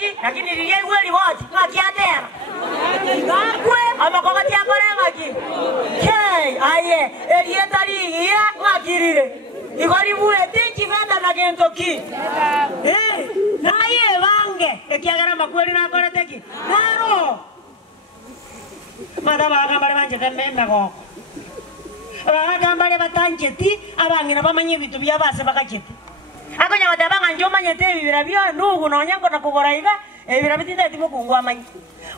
maji lakini liye kweli wote ngakiatera ngakwe amakokoti akore maji aye elietari ya ngakirire igori buete chivenda na gentoki naye bange ekiagara makweli na koreteki naro madaba agambare banje temenda go agambare batanjeti abangina bamanye bitu byabase bakacheti akonya batabanga njoma nyete bibira byo nugu nonyango na kugora iga ebira bitinda timo kungwa manyi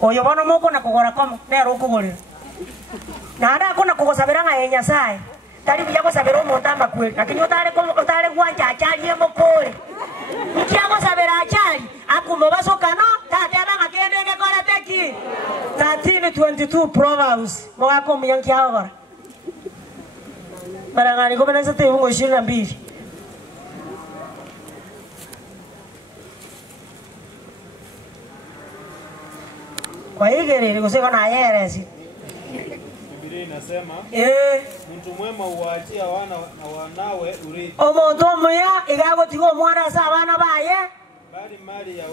oyo bono moko na kugora komo nero kugorira nada akona kugosabira nga yenya sai tari bya gosabira omuntu amakweli lakini otare gwanja achali mokore ikiago sabira achali akumo basokano tate abanga kendenge kora teki 13:22 Proverbs mwako myanki hawara barangani ko benza te ungo 22 kwa higerere guseka na yeresi Biblia inasema mtu mwema huachia wana na wanawe urithi omuntu omuya igago tigo mwana sa abana baye bali mali ya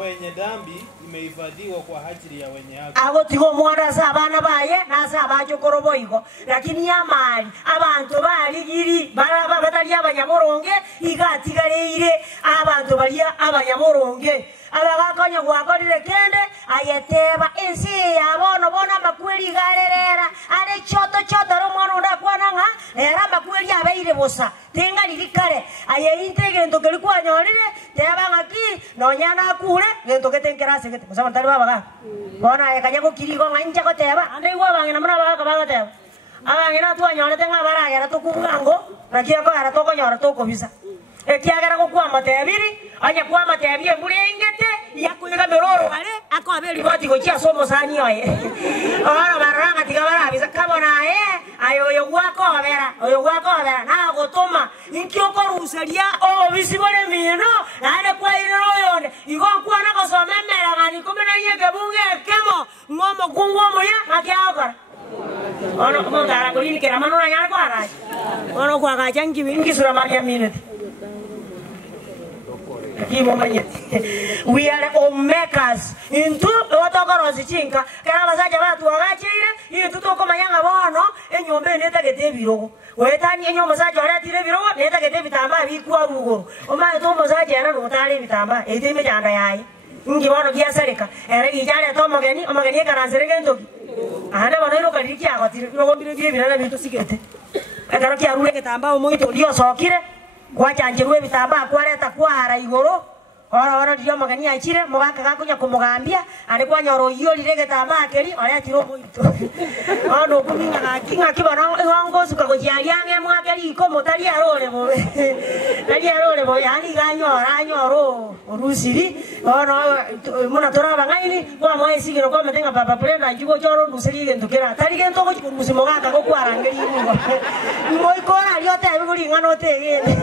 wenye dhambi imehifadhiwa kwa ajili ya wenye haki ago tigo mwana sa abana baye na sa abajo koroboigo lakini ya mali abantu bali giri baraba batali abanyamoronge igatigareire abantu bali abanyamoronge abagakonya gwakorire kende ayeteba ensi yabono bona makweli garerera ale choto ro mwana ndakwananga era makweli abeire bosa tenga lirikare aye integento kelikuwa nyorire teba ngaki nonyana kure gento ketenkerase kete kusaba ntari baba bona ekanya ko kirigo nganje ko teba ande gwa bangena muna baba kabaga teba abangena tu anyore tenga baragera to kungango nakia ko ara to konyora to kobisa ekiagera ko kwa matebiri anya kwa matebiri muri ingete yakunyega meroro ale akobeli boti go chia somo sani oye ora baranga tigabara bisa kabona ayo gwako vera na gotoma inkioko rusaria o bisibore mino na kwa iro yone igo kwa na kosomemera ngani kumena yeke bunge kemo ngomo kungomo ya akiaga ono mo dara kulini kera manona nyako ara ono kwa gajangi wingi sura maria minute we are omekas into otokorozi chinka kana basaja batu agachire into tokomanyanga bono enyombe neta getebirogo wetani enyombe saja aratire birogo neta getebitamba bikwa rugo omaye to mosaja era rotale bitamba etime janda yayi ngi bono giasereka ere ijale to omogeni karanzere gentoki ande bono iro kariki agotire birogo birana bitu sigete ekaro kiarure getamba omoito dio sokire gwachanjirwe bitamba kwareta kwara igoro ora dio magani achire mugaka gakunya kumugambia ari kwanyoro iyo lirege tamakeri ora tiro moito ono kuminga gakinga kibana hongo suka gojialiange mwakeri iko motari arole bo yani anyoro rusiri ono muna tora bangaini kwa moye sigiro kwa metenga papa prenda njugo choro rusiri ndukera tari gento ko musimo gaka ko kwarangeri ngo ikora lyote abiguri ngano tegene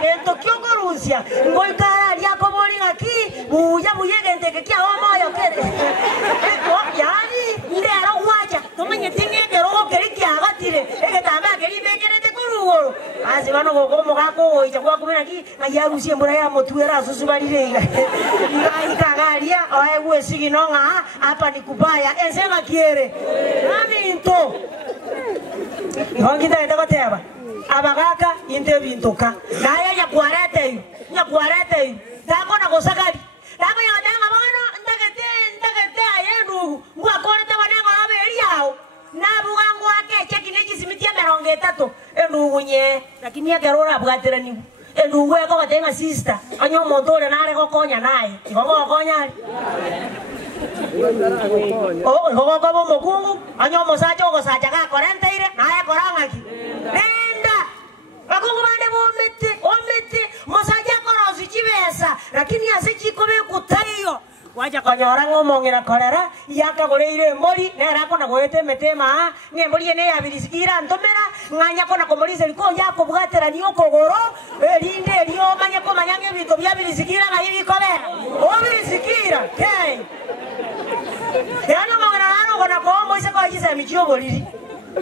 gento kyoko Rusia ngoikara lyako boli ngaki buya buyegente ke kya omoyo kere yani ndero wacha tomanye tingeke ro keri kya gatire ege tamba keri bekere te kurugo asi bano gogo gako ija kwa kumena ki ngayarusie mbura ya motwera susubalire iga ikagaria oe gwesigi nonga hapa ni kubaya ensema kiere aminto ngongita ndakoteba abagaka inte bintoka naye yakwarete tako na gosagari tako ya danga bono ndagete ayenu ngwakorete banengo naberi yao nabugango ake chekineji simitia 30 endugunye lakini yagerora bwaterani endugu eko batenga sister anyo montore nare gokonya naye gogo gokonya gogo gogo mokungu anyo mosacho gosacha ga 40 ire naye korangaki nenda bakungu bande omete mosacha korosi chibesa lakini asechikobe kutayo waja kanyora ngomongera korera yaka goreire mbori nera kona goete metema ni mbori ene yabirisikira ntomera nganya kona komorize liko yako bwatera niyo kogoro erinde riyo manya ko manyange bito byabirisikira na yibi kobera obirisikira hey yana mongera naro kona kombo ise ko jisa michio boriri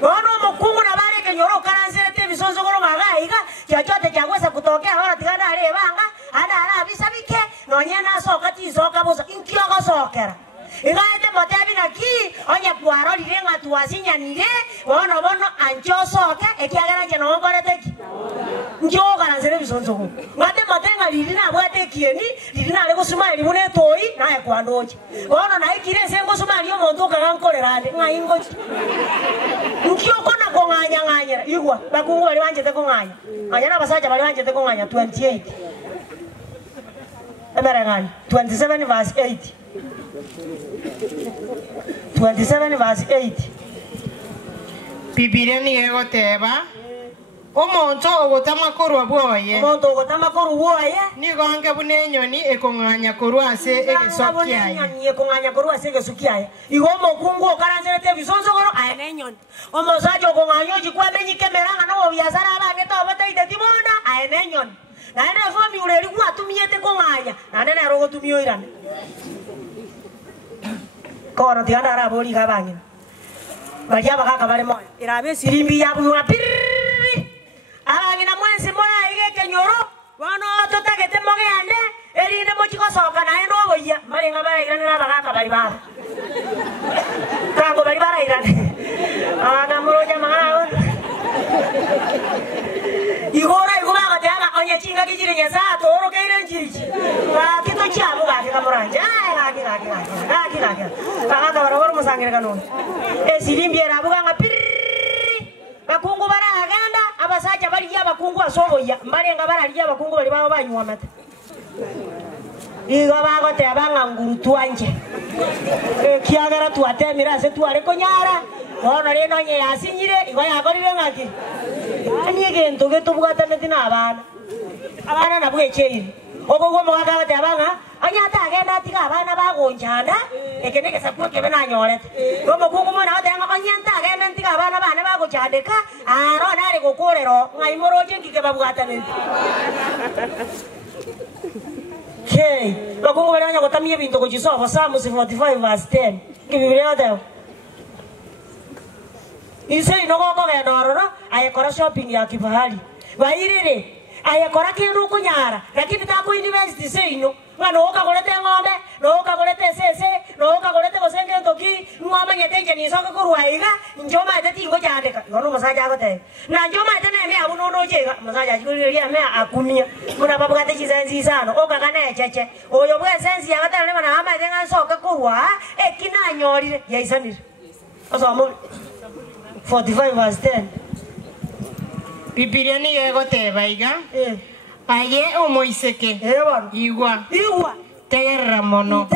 bono mukungu na bare kenyoro karansete bisonzo goro magaiga chachote chagwesa kutokea hora tiganda ale banga ana bisabike nonyena soka tisoka bosa inkiogo sokera igaete motebi na ki onye kwaro lirenga tuwasinya nire bono ancho soke ekiagera je no ngoreteki njo garanzere bisonzo ko ngate motenga lirina bwate kieni lirina le gusuma libune toi nae kwandoje bono na ikire sengo suma liyo monto kagankorerande ngaingoji nkioko na nganya igwa bakungu bali banjete konganya anyana basaja bali banjete konganya 28 Emerangani 27 verse 8 27 verse 8 Biblia ni egoteba omonto ogotama korwa bwoye omonto ogotama korwa bwoye ni gonge bune nyoni ekonganya korwa ase egesokiaye nyoni ekonganya korwa ase egesokiaye igo mokungu okaranzerete bisonzo goro aene nyoni omosajo okonganya ojikwamenyi kemeranga no biasara abange toboteite tibonda aene nyoni na ene fomi ureri gwatumiete konganya na nene rogo tumio irane kono tiganda arabori gabangi bajya bakaka bare moya irabe sirimbi yabuwa pirri abangi na mwensi moya ige kenyoro wano totagete mogende erinde mochiko soka na eno boya marenga bara irane na bakaka bari bara kango bari bara irane aga moroja mangao igora igoma gatanga onye chinga kijire nyesa toro kaire njirichi ba kito chabu ga kamuranja ga kanga barabara musangire kanu esirimbiera buganga pirri bakungu bara aganda abasacha bali ya bakungu asoboya mbarenga bara ya bakungu bali baba banywa mata igo bagote abanga nguru twanje kiagara twatemira se tware konyara ona reno nye yasinyire igo yakorire ngaki ani egento getubwatane tina abana nabwecheyi ogogo mogaga gate abanga anyata agenda atiga abana bagonjana ekeneke sapwo kebe nanyorete gomo kungu mona atenga anyanta agenda ntiga abana bane bagochandeka aro nari gokorero ngai moroje ngike babwatane okay bakungu bali banyagotamye bintu kujisoba Psalm 45 verse 10 Biblia dayo ise inogoko ga dororo ayekora shopping ya kifahari bairire ayekora kindu kunyara lakini ta ku university seino ngano okagorete ngombe no okagorete sese no okagorete gosenge ntoki ngombe nyetenje ni soka kurwaiga njoma eteti ngo jandeka ngono masaja agote na njoma etene me abuno no jega masaja jikuliria me akumia muna babugate chizenzi sano okagane cheche oyo bwe sensi yagatale bana ama etenga soka kurwa ekina nyorire yaisanire osomo 45 verse 10 Biblia ni egoteba iga aye omoiseke igwa tegerera mono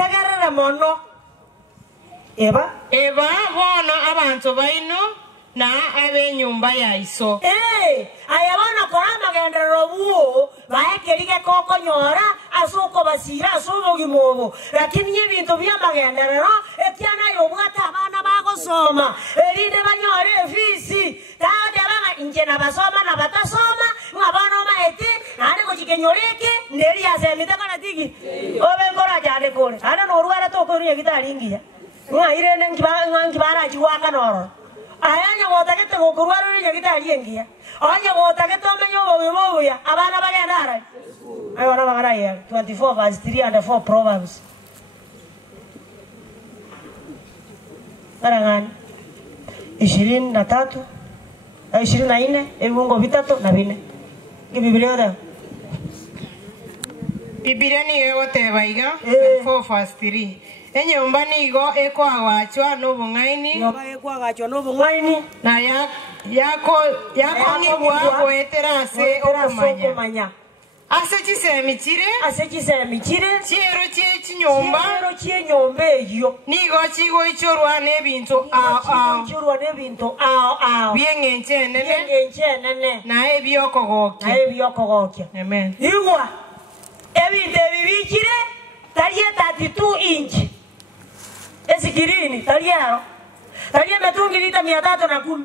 eba bono abantu baino na abe nyumba yaiso ayabana korama gendero buo baekerige koko nyora asuko basira asubo gimobo lakini ibintu byamagenderero ekyana yobwata abana bagosoma erinde banyore fisi tade abana inje na basoma na batasoma ngabana maete nane gochikenyoreke nderi yasemite kana tigi obengora jade kore ana no ruara to kore gitaringia ngaire ngibara jiwaka noro ayanya gotagete gokurwaru nyagitari engia anya gotagete omenyo bobuya abana bagenda ara ayo na bagara ya 24 verse 3 and 4 Proverbs Arangani 23 24 ebungo bitatu na bine Biblia da Biblia ni egoteba iga 4 verse 3 enyomba nigo ekwagachwa n'obung'aini nyomba ekwagachwa n'obung'aini na yakong'ibwa goetera ase okumanya ase chisemi chire chiero ch'enyomba eyo nigo chigoichorwa n'ebinto ao byeng'enche enene na ebyokogokia amen igwa ebinto ebibikire tarie 32 inch esikirini tarie metungi lita 310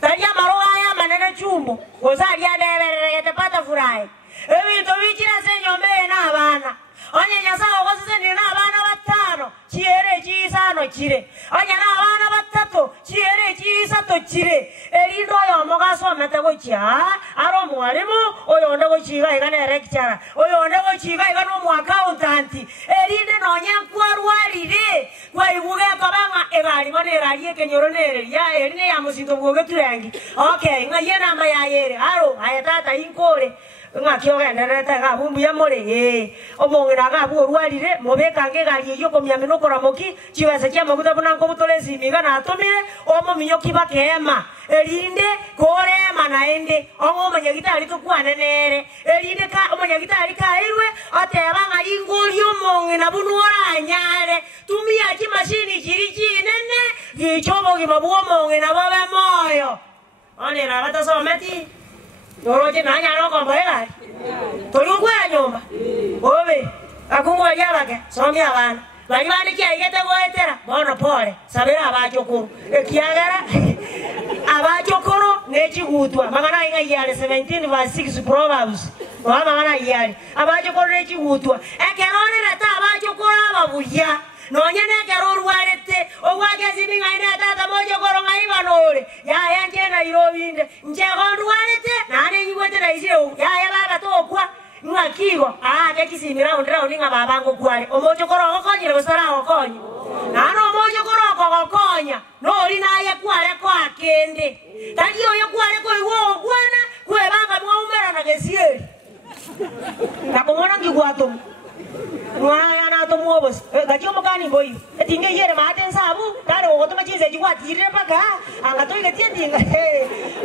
tarie marogaya manene chumbo gosaria nebererete pata furai ebinto bikire se nyombe na abana onye nyasago gosise ni na abana batano chiere chisano chire onye na abana batatu chiere chisato chire erindo yo mogaso metego chia aro mwalimu oyo ndego chiga igane lecturer oyo ndego chiga igane mu accountant erinde nonya kwarwarire kwa ibuge kabanga egari bane rarie kenyoro nere ya erine ya musindo bwoge turengi okay ngaye namba ya yere aro ayatata inkore ngakiogenderete gabumbu ya muri omongira gabu orwarire mobekange gari yo komyamino koramoki chibase kya maguta bunanko butolezi migana atomire omominyo kibakema erinde korema naende omomanya gitari tukwane nere erinde ka omanya gitari kairwe atebanga ingoli omongina bunora nyare tumia kimashini kiri kinene gichobo gimabuo omongina babe moyo onera batasometi Doroje nanya no kombo egari. Tolugwa nyomba. Obe. Akungo yabake. Somi abana. Bali bani ki ayete goetera. Bono pole. Sabera abachokuru. Ekiagara. Abachokuru nechigutwa. Magana inga yale 17 verse 6 Proverbs. Magana yale. Abachokuru nechigutwa. Ekerone reta abachokuru ababuya. Nonyene kero ruarete ogwagezi ningaine tata mojo koronga ibanore ya yanje na irobinde nje gonduarete nane nyigwete na isire ya baba tokwa ngakigo kekisimira ondra oninga babango kwale omojo koronga konyire gusara okonyi nano omojo koronga kokonya nori naye kwale kwa kende tadi oyo kwale ko iwo gwana kwebanga mwaumera na gesieri nakongona ngigwato Waya na to mobos gacho makani boy etinge yere maten sabu taro oto machize jwa tire paka anga to igeti tinga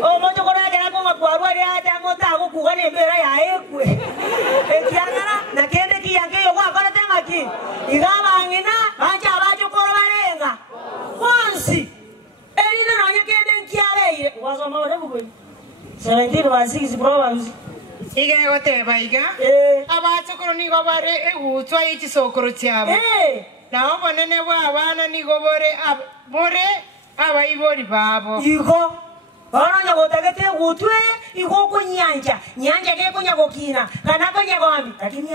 o mojo kora kana ko makwaru ari ata ngota ko kugane mbera ya ekwe ekiangana na kende kiyange yo kwa kora tema ki igaba ngina acha abacho koro barenga onsi erine no nyekende nkiabeire wazo mawore bugo 17 verse 6 Proverbs Ige goteba iga abachokoro nigo bare egutwa ichisokoro cyabo na obonene bw'abana nigo bore abayibori babo igo bana nyagotagete gutwe igo kunyanja ke kunyagokina kana konyagombi lakini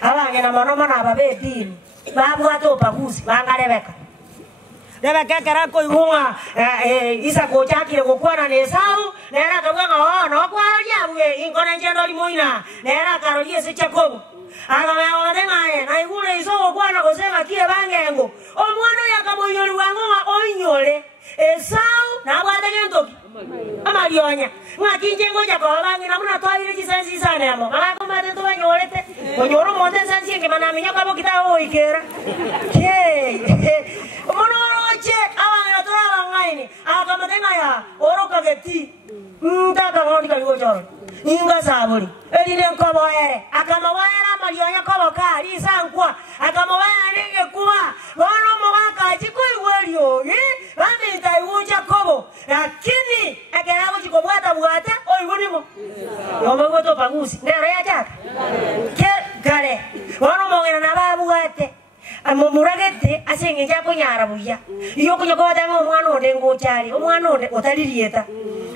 abangena manomo na babedini babu atopa kusi bangarebeka debe kekera ko ihunga isa ko chakire gokwana ne Esau nera kabanga no kwaro yabwe inkona njendo limoina nera karolie se Jacob agama odengae na igure iso gokwana gosema kie bangengo omwana yakamoyori wango onyole Esau na bwate gentoki amarionya ngakinje ngoja kwa bangi na muna twaire kisensi sana yamo akako mate to banyorete onyoro monde sensi nge manaminya kabo kitawo ikera Monoroche awanga tola bangaini akamatenga ya oroka geti ndaka ngoni kaliwo joro inga sabuli elile nkoboere akamawaera marionya koboka lisankwa akamawaera nenge kuwa bono mogaka chikoiwerio bamita iwuja kobo lakini akerabo chikobwata bwata oibunimo yomo to pagusi nero ya jaka ke gare bono mogena na babwate amomuragete asenge jako nyarabuya iyo kunyo ko dama omwana onde ngochari omwana onde otalirieta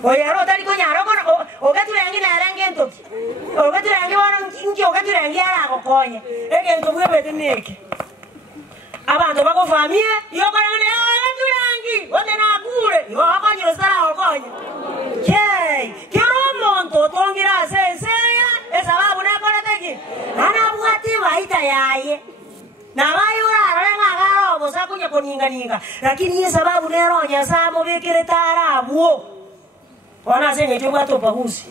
oyaro otali ko nyara kono ogaturangi na rangi entoki ogaturangi wana nkingi ogaturangi ara kokonya egento bwebete neke abantu bako famie iyo kana ne ogaturangi onde na kure yo akonyo sara okonyo ke kero monto tongira sense sababu ne koreteki ana buati waita yaye na bayura renga garo bosa kunya koninga lakini ye sababu ne ronya samo bekire tarabuo ona senye chobwa to pagusi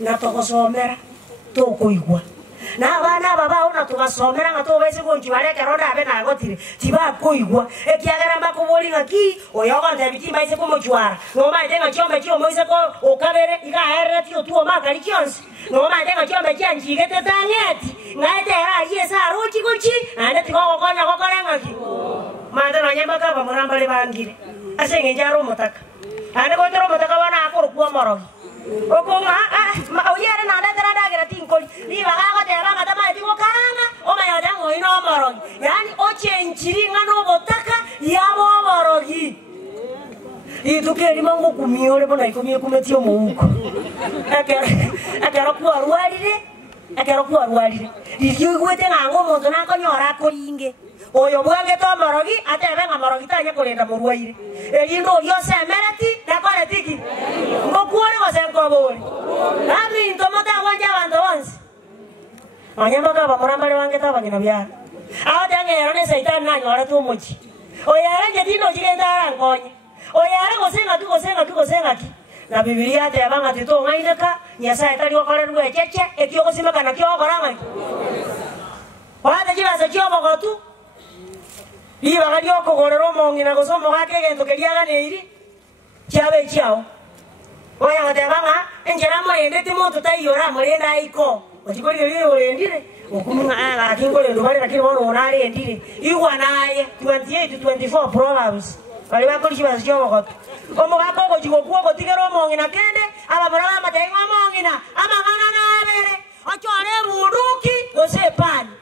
na tokosomera tokoigwa na bana baba ona tugasomera ngato bese konji bareke ronda abe na gotire tiba koigwa ekiagara mbakuboli ngaki oyoga ndabitimba ise kumujwara no maitenga chombe chombo ise ko okabere igahere tio tuo makali kionsi no maitenga chombe chanji gete tangeti ngaite era yesa ruchi kuchi ande tiko konya kokorengaki mande no nyamba kaba muramba le bangire asenge njaro motaka ande kotoro motaka wana akoro kuwa morogi okoma oyere na ndetera dagira tinkoli liba gago te banga tama tiko karanga o mayoda ngoino morogi yani ochenjiri ngano botaka yabo morogi itukeri mango kumiole bona ikomie kumetio muuko akero kuwa rualire liyo gwete ngango monto nakonyora koringe oyo bwange to morogi atebe nga morogi tanya kolenda muruaire elindo yose emereti nakore tiki ngokuone gosenko bori ami ntomota wanja bando onsi anyamba kaba murambale wange tabanyina byana awatange yarone saitan nanyora tu muchi oyara ngetino jigenda arankonye oyara gosenga ki na Biblia te abanga tito ngaineka nyasaye tali wakore rwe cheche ekioko simaka na kyo koranga wada jibaza kyo bogotu iba gali okogorero mongina gosomo gake gento keliaga neiri chabe chao oya gatebanga enjera morende timoto tayora morenda iko ochikori lyo orendire okumunga aga kingole ndubare lakini bono onare endire igwa naye 28-24 Proverbs bali bakoli chibaza kyo bogotu omo gako gochigokwo gotigero mongina kende ababara amatenga mongina amagana nabere ochore buruki gosepani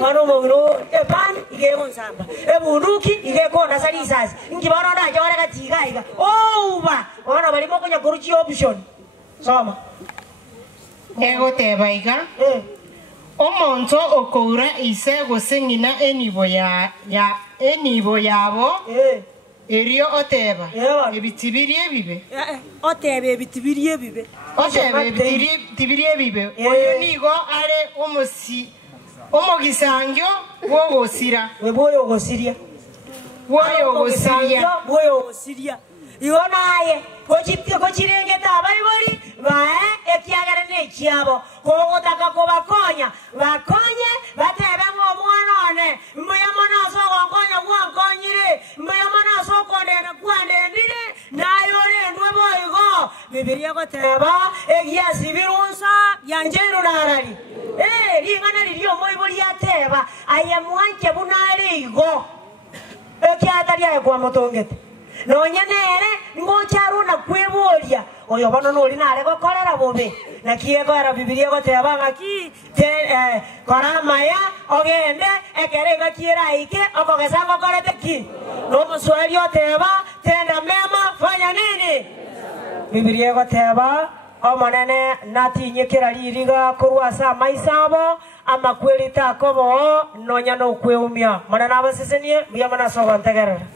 wano mongino epani igeko nsamba eburuki igeko nasali sasa ngibona ndaje wala katigaiga ouba wana bali mokonya kuruchi option soma ego tebaiga omonto okoura ise gosengina enibo yabo erio oteba ebitibirie bibe otebe ebitibirie bibe otebe ebitibirie bibe oyo nigo are omogisangyo wogosira weboyo gosiria iwonaye kochirengeta abaibori bae ekiagere nechiabo kogotaka kobakonya bakonye batebe ng'omwanone mbuya monaso gokonya gwankonyire mbuya monaso kondene kwandendire nayo orendwe boigo Bibilia goteba egiasi birunsa yanjeiru narari lingana lilio moibori yateba ayamwanche bunare igo ekiatari aye kwa motongete nonyenere ngocharuna kweboria oyo bono noli nare gokorera bobe na kiego era Bibilia goteba ngaki koramaya ogende ekere gakiera ike okogesa gokorete ki no muswali oteba tenda mema fanya nini Bibilia goteba omonene natinyekera liriga kurwasa maisabo amakwelita kobo nonya no kweumia mana nabasesenie biya mana soga ntegerera